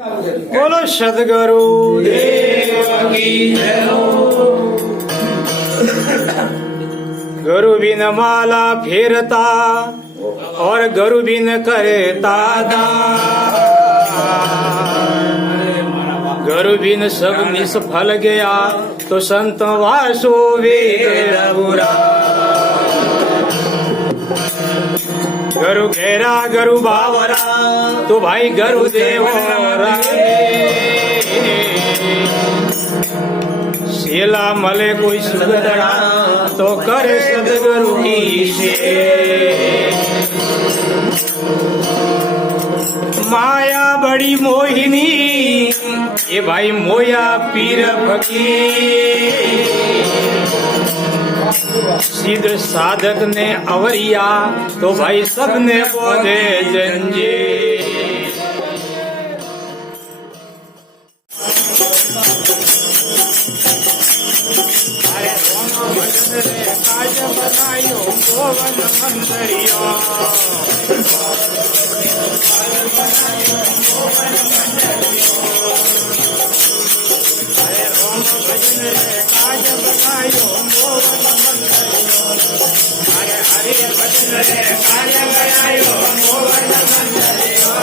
बोलो सदगुरु देव की जय हो। गुरु बिन माला फेरता और गुरु बिन करता गुरु बिन सब निष्फल गया तो संत वासो वेद बुरा। गुरु घेरा गुरु बावरा तो भाई गुरु देव शेला मले कोई सुगदड़ा तो करे सदगुरु की से। माया बड़ी मोहिनी ये भाई मोया पीर फकीर। सिद्ध साधक ने अवरिया तो भाई सबने बोधे जंजीर। अरे रोनो भजन रे काज बनायो गोवन मंदरियो। अरे रोनो भजन रे काज बनायो गोवन मंदरियो। अरे हरि भजन रे काज बनायो गोवन मंदरियो।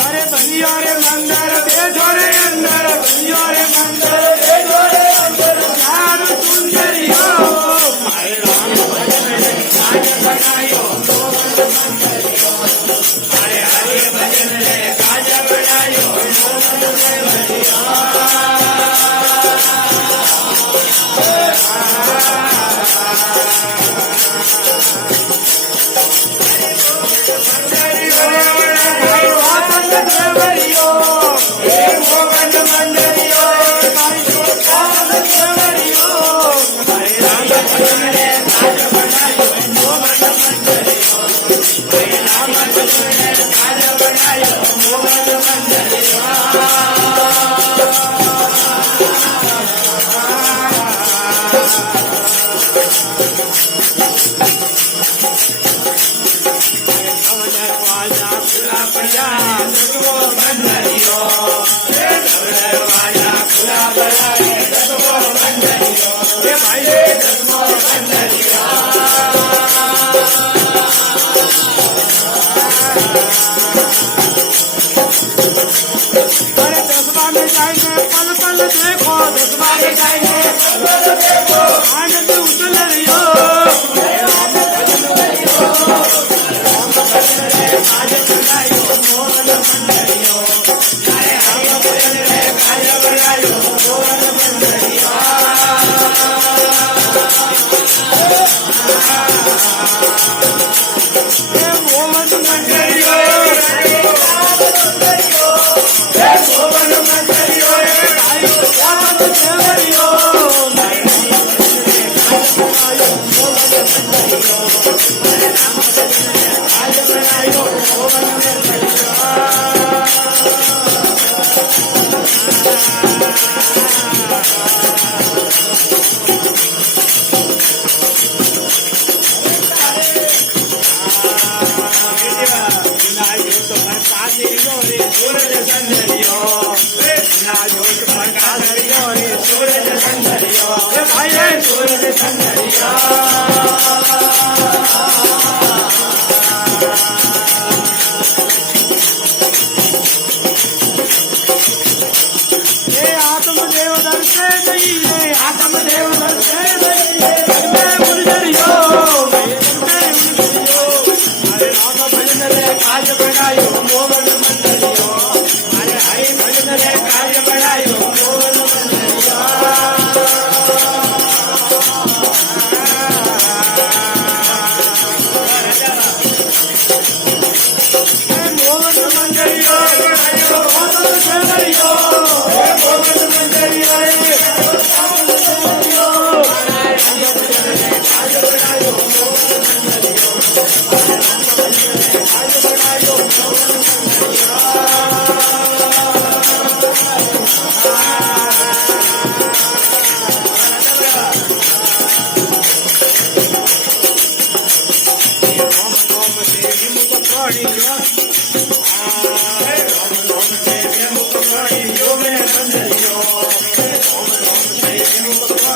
अरे बनियो रे मंदिर बेजो रे अंदर बनियो रे मंदिर बेजो रे अंदर ज्ञान सुंदरियो। हरे राम भजन रे काज बनायो गोवन मंदरियो। हरे हरि भजन रे काज बनायो गोवन मंदरियो।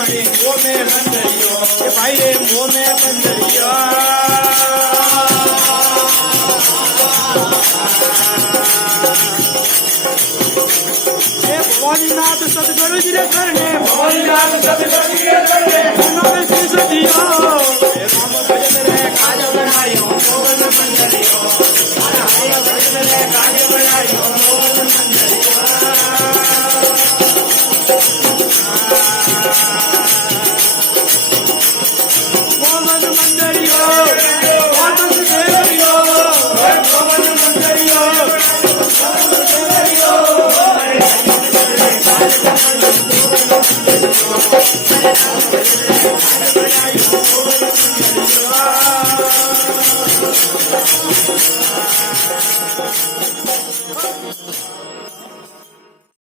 મણી મોમે બંદરિયો એ ભાઈ રે મોમે બંદરિયો ભવાનીનાથ સદગુરુજી રે કરને ભવાનીનાથ સદગુરુજી રે કરને મનોમે શીશ દિયો એ રામ ભજન રે કાજ બનાયો મોગન મંદરિયો રામ ભજન રે કાજ બનાયો મોગન મંદરિયો મોગન મંદરિયો મોગન દેવરિયો મોગન મંદરિયો